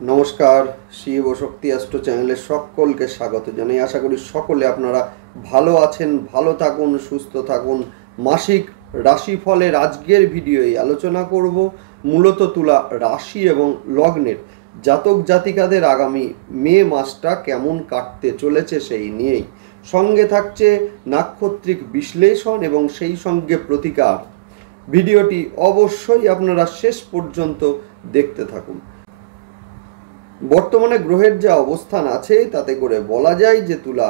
নমস্কার, শিব ও শক্তি অ্যাস্ট্রো চ্যানেলে সকলকে স্বাগত জানাই। আশা করি সকলে আপনারা ভালো আছেন, ভালো থাকুন, সুস্থ থাকুন। মাসিক রাশিফলের আজকের ভিডিওয় আলোচনা করব মূলত তুলা রাশি এবং লগ্নের জাতক জাতিকাদের আগামী মে মাসটা কেমন কাটতে চলেছে সেই নিয়েই। সঙ্গে থাকছে নাক্ষত্রিক বিশ্লেষণ এবং সেই সঙ্গে প্রতিকার। ভিডিওটি অবশ্যই আপনারা শেষ পর্যন্ত দেখতে থাকুন। বর্তমানে গ্রহের যে অবস্থান আছে তাতে করে বলা যায় যে তুলা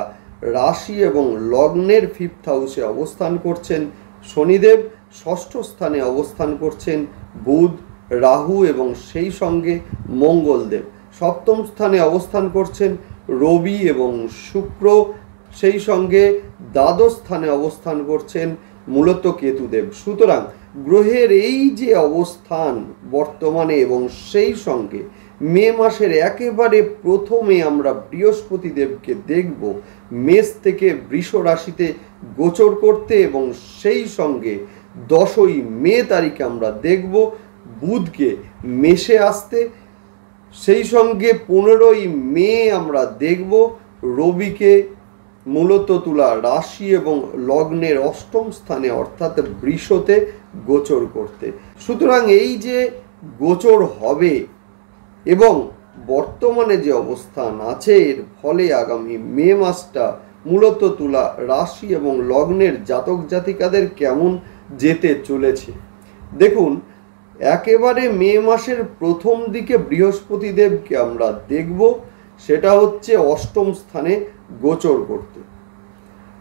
রাশি এবং লগ্নের ফিফথ হাউসে অবস্থান করছেন শনিদেব, ষষ্ঠ স্থানে অবস্থান করছেন বুধ, রাহু এবং সেই সঙ্গে মঙ্গলদেব, সপ্তম স্থানে অবস্থান করছেন রবি এবং শুক্র, সেই সঙ্গে দ্বাদশ স্থানে অবস্থান করছেন মূলত কেতুদেব। সুতরাং গ্রহের এই যে অবস্থান বর্তমানে এবং সেই সঙ্গে মে মাসের একেবারে প্রথমে আমরা বৃহস্পতি দেবকে দেখব মেষ থেকে বৃষ রাশিতে গোচর করতে এবং সেই সঙ্গে 10ই মে তারিখে আমরা দেখব বুধকে মেষে আসতে, সেই সঙ্গে 15ই মে আমরা দেখব রবিকে মূলত তুলা রাশি এবং লগ্নের অষ্টম স্থানে অর্থাৎ বৃষতে গোচর করতে। সুতরাং এই যে গোচর হবে এবং বর্তমানে যে অবস্থান আছে এর ফলে আগামী মে মাসটা মূলত তুলা রাশি এবং লগ্নের জাতক জাতিকাদের কেমন যেতে চলেছে। দেখুন, একেবারে মে মাসের প্রথম দিকে বৃহস্পতি দেবকে আমরা দেখব, সেটা হচ্ছে অষ্টম স্থানে গোচর করতে।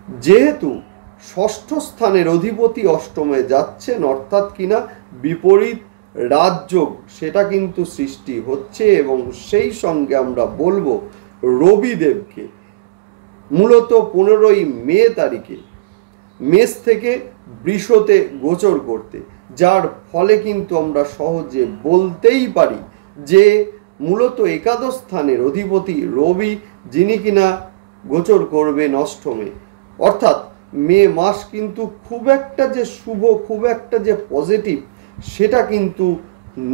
যেহেতু ষষ্ঠ স্থানের অধিপতি অষ্টমে যাচ্ছেন অর্থাৎ কিনা বিপরীত রাজযোগ সেটা কিন্তু সৃষ্টি হচ্ছে এবং সেই সঙ্গে আমরা বলবো রবিদেবকে মূলত 15ই মে তারিখে মেষ থেকে বৃষতে গোচর করতে, যার ফলে কিন্তু আমরা সহজে বলতেই পারি যে মূলত একাদশ স্থানের অধিপতি রবি, যিনি কিনা গোচর করবেন অষ্টমে, অর্থাৎ মে মাস কিন্তু খুব একটা যে শুভ, খুব একটা যে পজিটিভ সেটা কিন্তু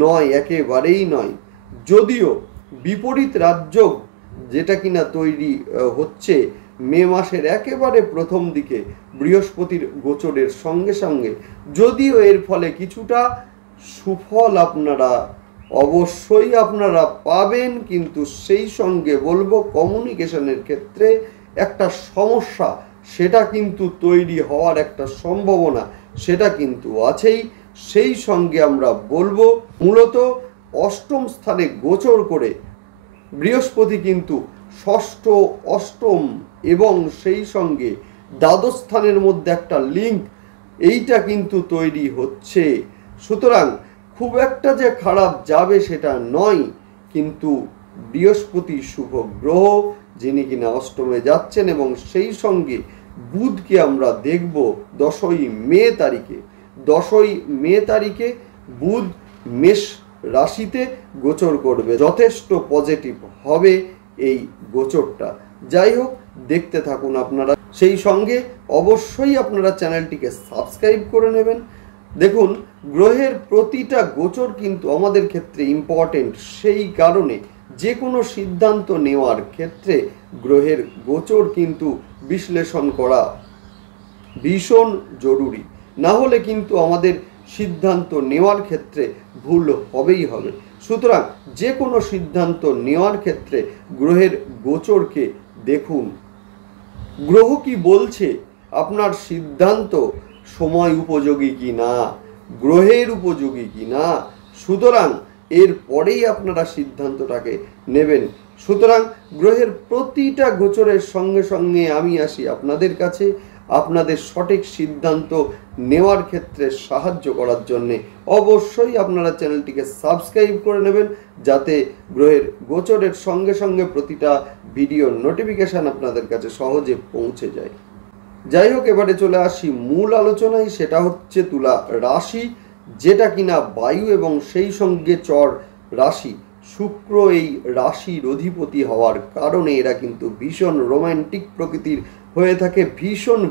নয়, একেবারেই নয়। যদিও বিপরীত রাজযোগ যেটা কিনা তৈরি হচ্ছে মে মাসের একেবারে প্রথম দিকে বৃহস্পতির গোচরের সঙ্গে সঙ্গে, যদিও এর ফলে কিছুটা সুফল আপনারা অবশ্যই আপনারা পাবেন, কিন্তু সেই সঙ্গে বলবো কমিউনিকেশনের ক্ষেত্রে একটা সমস্যা সেটা কিন্তু তৈরি হওয়ার একটা সম্ভাবনা সেটা কিন্তু আছেই। সেই সঙ্গে আমরা বলবো মূলত অষ্টম স্থানে গোচর করে বৃহস্পতি কিন্তু ষষ্ঠ, অষ্টম এবং সেই সঙ্গে দ্বাদশ স্থানের মধ্যে একটা লিঙ্ক এইটা কিন্তু তৈরি হচ্ছে। সুতরাং খুব একটা যে খারাপ যাবে সেটা নয়, কিন্তু বৃহস্পতি শুভ গ্রহ যিনি কিনা অষ্টমে যাচ্ছেন এবং সেই সঙ্গে বুধকে আমরা দেখব 10ই মে তারিখে। 10ই মে তারিখে বুধ মেষ রাশিতে গোচর করবে, যথেষ্ট পজিটিভ হবে এই গোচরটা। যাই হোক, দেখতে থাকুন আপনারা, সেই সঙ্গে অবশ্যই আপনারা চ্যানেলটিকে সাবস্ক্রাইব করে নেবেন। দেখুন, গ্রহের প্রতিটা গোচর কিন্তু আমাদের ক্ষেত্রে ইম্পর্টেন্ট, সেই কারণে যে কোনো সিদ্ধান্ত নেওয়ার ক্ষেত্রে গ্রহের গোচর কিন্তু বিশ্লেষণ করা ভীষণ জরুরি, না হলে কিন্তু আমাদের সিদ্ধান্ত নেওয়ার ক্ষেত্রে ভুল হবেই হবে। সুতরাং যে কোনো সিদ্ধান্ত নেওয়ার ক্ষেত্রে গ্রহের গোচরকে দেখুন, গ্রহ কি বলছে, আপনার সিদ্ধান্ত সময় উপযোগী কি না, গ্রহের উপযোগী কি না, সুতরাং এর পরেই আপনারা সিদ্ধান্তটাকে নেবেন। সুতরাং গ্রহের প্রতিটা গোচরের সঙ্গে সঙ্গে আমি আসি আপনাদের কাছে আপনাদের সঠিক সিদ্ধান্ত নেওয়ার ক্ষেত্রে সাহায্য করার জন্যে। অবশ্যই আপনারা চ্যানেলটিকে সাবস্ক্রাইব করে নেবেন যাতে গ্রহের গোচরের সঙ্গে সঙ্গে প্রতিটা ভিডিওর নোটিফিকেশান আপনাদের কাছে সহজে পৌঁছে যায়। যাই হোক, এবারে চলে আসি মূল আলোচনায়, সেটা হচ্ছে তুলা রাশি, যেটা কিনা বায়ু এবং সেই সঙ্গে চর রাশি। শুক্র এই রাশির অধিপতি হওয়ার কারণে এরা কিন্তু ভীষণ রোম্যান্টিক প্রকৃতির হয়ে থাকে, ভীষণ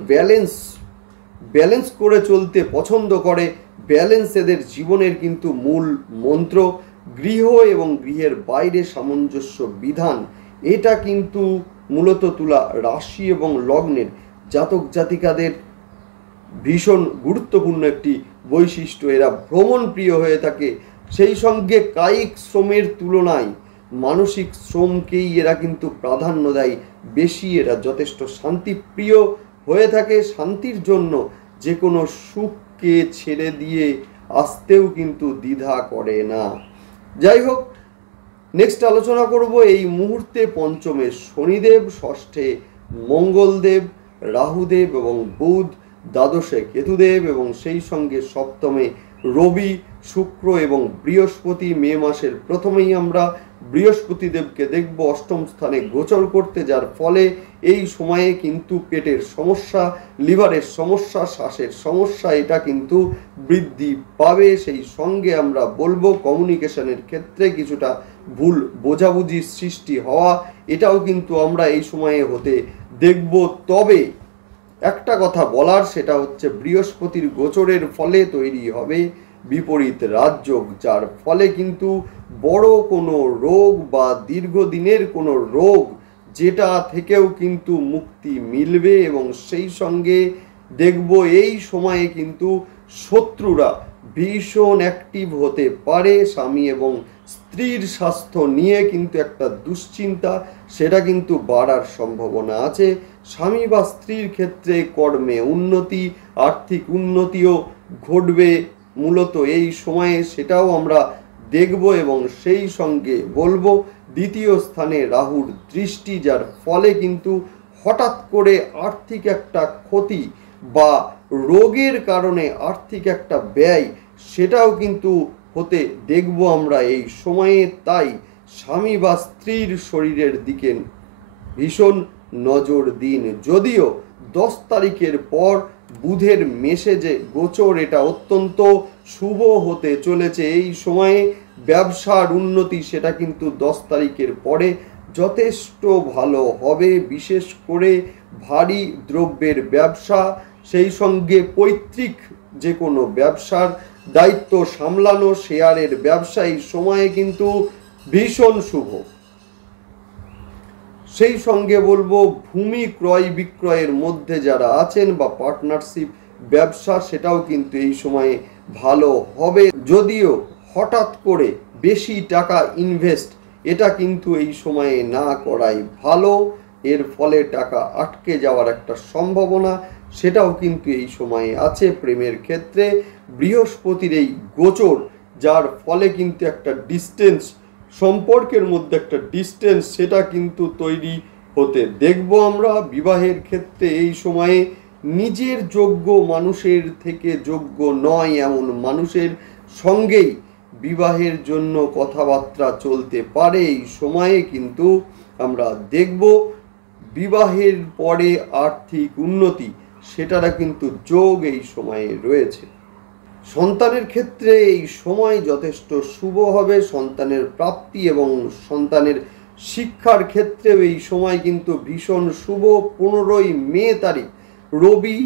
ব্যালেন্স করে চলতে পছন্দ করে। ব্যালেন্স এদের জীবনের কিন্তু মূল মন্ত্র। গৃহ এবং গৃহের বাইরে সামঞ্জস্য বিধান, এটা কিন্তু মূলত তুলা রাশি এবং লগ্নের জাতক জাতিকাদের ভীষণ গুরুত্বপূর্ণ একটি বৈশিষ্ট্য। এরা ভ্রমণ প্রিয় হয়ে থাকে, সেই সঙ্গে কায়িক শ্রমের তুলনায় মানসিক শ্রমকেই এরা কিন্তু প্রাধান্য দেয় বেশি। এরা যথেষ্ট শান্তিপ্রিয় হয়ে থাকে, শান্তির জন্য যে কোনো সুখকে ছেড়ে দিয়ে আসতেও কিন্তু দ্বিধা করে না। যাই হোক, নেক্সট আলোচনা করব এই মুহূর্তে পঞ্চমে শনিদেব, ষষ্ঠে মঙ্গলদেব, রাহুদেব এবং বুধ, দ্বাদশে কেতুদেব এবং সেই সঙ্গে সপ্তমে রবি, শুক্র এবং বৃহস্পতি। মে মাসের প্রথমেই আমরা বৃহস্পতি দেবকে দেখব অষ্টম স্থানে গোচর করতে, যার ফলে এই সময়ে কিন্তু পেটের সমস্যা, লিভারের সমস্যা, শ্বাসের সমস্যা এটা কিন্তু বৃদ্ধি পাবে। সেই সঙ্গে আমরা বলবো কমিউনিকেশনের ক্ষেত্রে কিছুটা ভুল বোঝাবুঝির সৃষ্টি হওয়া, এটাও কিন্তু আমরা এই সময়ে হতে দেখব। তবে একটা কথা বলার, সেটা হচ্ছে বৃহস্পতির গোচরের ফলে তৈরি হবে বিপরীত রাজযোগ, যার ফলে কিন্তু বড় কোনো রোগ বা দীর্ঘদিনের কোনো রোগ যেটা থেকেও কিন্তু মুক্তি মিলবে। এবং সেই সঙ্গে দেখব এই সময়ে কিন্তু শত্রুরা ভীষণ অ্যাক্টিভ হতে পারে। স্বামী এবং স্ত্রীর স্বাস্থ্য নিয়ে কিন্তু একটা দুশ্চিন্তা, সেটা কিন্তু বাড়ার সম্ভাবনা আছে। স্বামী বা স্ত্রীর ক্ষেত্রে কর্মে উন্নতি, আর্থিক উন্নতিও ঘটবে মূলত এই সময়ে, সেটাও আমরা দেখব। এবং সেই সঙ্গে বলবো দ্বিতীয় স্থানে রাহুর দৃষ্টি, যার ফলে কিন্তু হঠাৎ করে আর্থিক একটা ক্ষতি বা রোগের কারণে আর্থিক একটা ব্যয়, সেটাও কিন্তু হতে দেখব আমরা এই সময়ে। তাই স্বামী বা স্ত্রীর শরীরের দিকে ভীষণ নজর দিন। যদিও 10 তারিখের পর বুধের মেষে যে গোচর, এটা অত্যন্ত শুভ হতে চলেছে এই সময়ে। ব্যবসার উন্নতি সেটা কিন্তু 10 তারিখের পরে যথেষ্ট ভালো হবে, বিশেষ করে ভারী দ্রব্যের ব্যবসা, সেই সঙ্গে পৈতৃক যে কোনো ব্যবসার দায়িত্ব সামলানো, শেয়ারের ব্যবসা এই সময়ে কিন্তু ভীষণ শুভ। সেই সঙ্গে বলবো ভূমি ক্রয় বিক্রয়ের মধ্যে যারা আছেন বা পার্টনারশিপ ব্যবসা, সেটাও কিন্তু এই সময়ে ভালো হবে। যদিও হঠাৎ করে বেশি টাকা ইনভেস্ট, এটা কিন্তু এই সময়ে না করাই ভালো। এর ফলে টাকা আটকে যাওয়ার একটা সম্ভাবনা, সেটাও কিন্তু এই সময়ে আছে। প্রেমের ক্ষেত্রে বৃহস্পতির এই গোচর, যার ফলে কিন্তু একটা ডিস্টেন্স, সম্পর্কের মধ্যে একটা ডিস্টেন্স, সেটা কিন্তু তৈরি হতে দেখব আমরা। বিবাহের ক্ষেত্রে এই সময়ে নিজের যোগ্য মানুষের থেকে যোগ্য নয় এমন মানুষের সঙ্গেই বিবাহের জন্য কথাবার্তা চলতে পারে এই সময়ে, কিন্তু আমরা দেখব বিবাহের পরে আর্থিক উন্নতি, সেটারা কিন্তু যোগ এই সময়ে রয়েছে। সন্তানের ক্ষেত্রে এই সময় যথেষ্ট শুভ হবে। সন্তানের প্রাপ্তি এবং সন্তানের শিক্ষার ক্ষেত্রেও এই সময় কিন্তু ভীষণ শুভ। 15ই মে তারিখ রবি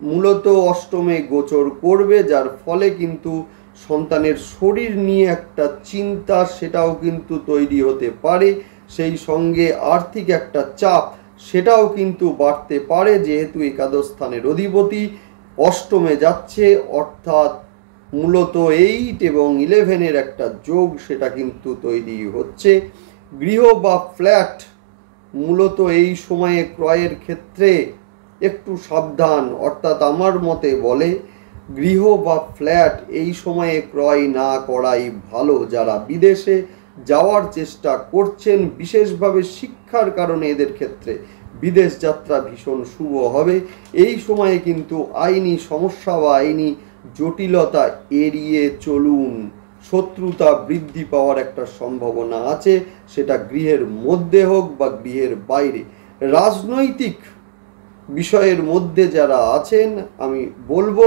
মূলত অষ্টমে গোচর করবে, যার ফলে কিন্তু সন্তানের শরীর নিয়ে একটা চিন্তা, সেটাও কিন্তু তৈরি হতে পারে। সেই সঙ্গে আর্থিক একটা চাপ, সেটাও কিন্তু বাড়তে পারে, যেহেতু একাদশ স্থানের অধিপতি অষ্টমে যাচ্ছে, অর্থাৎ মূলত 8 এবং 11-এর একটা যোগ, সেটা কিন্তু তৈরি হচ্ছে। গৃহ বা ফ্ল্যাট মূলত এই সময়ে ক্রয়ের ক্ষেত্রে একটু সাবধান, অর্থাৎ আমার মতে বলে গৃহ বা ফ্ল্যাট এই সময়ে ক্রয় না করাই ভালো। যারা বিদেশে যাওয়ার চেষ্টা করছেন, বিশেষভাবে শিক্ষার কারণে এদের ক্ষেত্রে বিদেশ যাত্রা ভীষণ শুভ হবে। এই সময়ে কিন্তু আইনি সমস্যা বা আইনি জটিলতা এড়িয়ে চলুন। শত্রুতা বৃদ্ধি পাওয়ার একটা সম্ভাবনা আছে, সেটা গৃহের মধ্যে হোক বা গৃহের বাইরে। রাজনৈতিক বিষয়ের মধ্যে যারা আছেন, আমি বলবো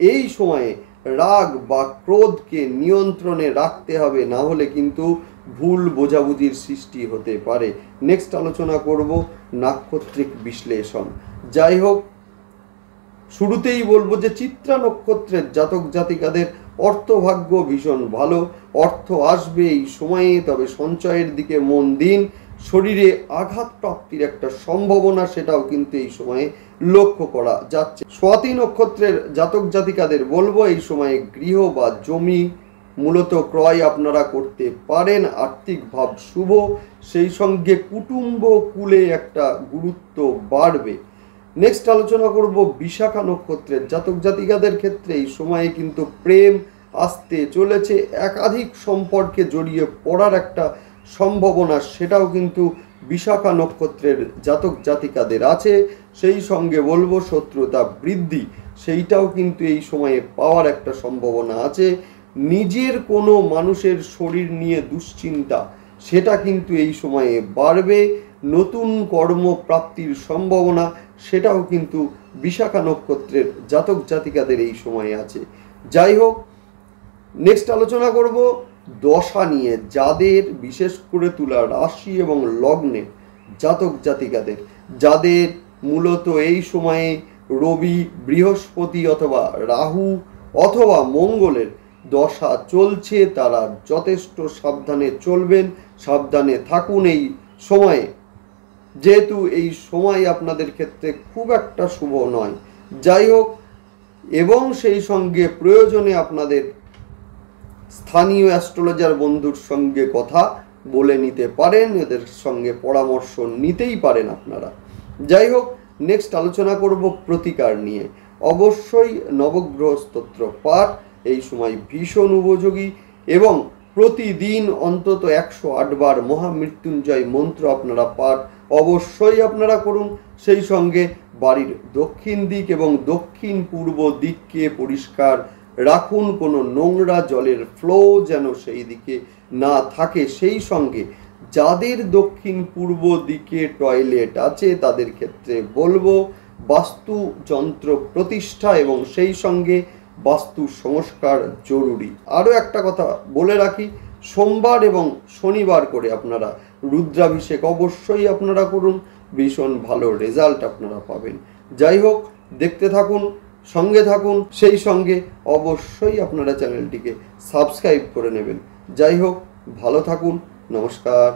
এই সময়ে রাগ বা ক্রোধকে নিয়ন্ত্রণে রাখতে হবে, না হলে কিন্তু ভুল বোঝাবুঝির সৃষ্টি হতে পারে। নেক্সট আলোচনা করব নাক্ষত্রিক বিশ্লেষণ। যাই হোক, শুরুতেই বলবো যে চিত্রা নক্ষত্রের জাতক জাতিকাদের অর্থভাগ্য ভীষণ ভালো, অর্থ আসবে এই সময়ে, তবে সঞ্চয়ের দিকে মন দিন। শরীরে আঘাত প্রাপ্তির একটা সম্ভাবনা সেটাও কিন্তু এই সময়ে লক্ষ্য করা যাচ্ছে। স্বাতী নক্ষত্রের জাতক জাতিকাদের বলবো এই সময়ে গৃহ বা জমি মূলত ক্রয় আপনারা করতে পারেন। আর্থিক ভাব শুভ, সেই সঙ্গে কুটুম্ব কুলে একটা গুরুত্ব বাড়বে। নেক্সট আলোচনা করব বিশাখা নক্ষত্রের জাতক জাতিকাদের ক্ষেত্রে এই সময়ে কিন্তু প্রেম আসতে চলেছে, একাধিক সম্পর্কে জড়িয়ে পড়ার একটা সম্ভাবনা সেটাও কিন্তু বিশাখা নক্ষত্রের জাতক জাতিকাদের আছে। সেই সঙ্গে বলবো শত্রুতা বৃদ্ধি, সেইটাও কিন্তু এই সময়ে পাওয়ার একটা সম্ভাবনা আছে। নিজের কোনো মানুষের শরীর নিয়ে দুশ্চিন্তা সেটা কিন্তু এই সময়ে বাড়বে। নতুন কর্মপ্রাপ্তির সম্ভাবনা সেটাও কিন্তু বিশাখা নক্ষত্রের জাতক জাতিকাদের এই সময়ে আছে। যাই হোক, নেক্সট আলোচনা করব দশা নিয়ে, যাদের বিশেষ করে তুলা রাশি এবং লগ্নে জাতক জাতিকাদের, যাদের মূলত এই সময়ে রবি, বৃহস্পতি অথবা রাহু অথবা মঙ্গলের দশা চলছে, তারা যথেষ্ট সাবধানে চলবেন, সাবধানে থাকুন এই সময়ে, যেহেতু এই সময় আপনাদের ক্ষেত্রে খুব একটা শুভ নয়। যাই হোক, এবং সেই সঙ্গে প্রয়োজনে আপনাদের স্থানীয় অ্যাস্ট্রোলজার বন্ধুর সঙ্গে কথা বলে নিতে পারেন, এদের সঙ্গে পরামর্শ নিতেই পারেন আপনারা। যাই হোক, নেক্সট আলোচনা করব প্রতিকার নিয়ে। অবশ্যই নবগ্রহ স্তোত্র পাঠ এই সময় ভীষণ উপযোগী, এবং প্রতিদিন অন্তত 108 বার মহামৃত্যুঞ্জয় মন্ত্র আপনারা পাঠ অবশ্যই আপনারা করুন। সেই সঙ্গে বাড়ির দক্ষিণ দিক এবং দক্ষিণ পূর্ব দিককে পরিষ্কার রাখুন, কোনো নোংরা জলের ফ্লো যেন সেই দিকে না থাকে। সেই সঙ্গে যাদের দক্ষিণ পূর্ব দিকে টয়লেট আছে তাদের ক্ষেত্রে বলবো বাস্তু যন্ত্র প্রতিষ্ঠা এবং সেই সঙ্গে বাস্তু সংস্কার জরুরি। আরও একটা কথা বলে রাখি, সোমবার এবং শনিবার করে আপনারা রুদ্রাভিষেক অবশ্যই আপনারা করুন, ভীষণ ভালো রেজাল্ট আপনারা পাবেন। যাই হোক, দেখতে থাকুন, সঙ্গে থাকুন, সেই সঙ্গে অবশ্যই আপনারা চ্যানেলটিকে সাবস্ক্রাইব করে নেবেন। যাই হোক, ভালো থাকুন, নমস্কার।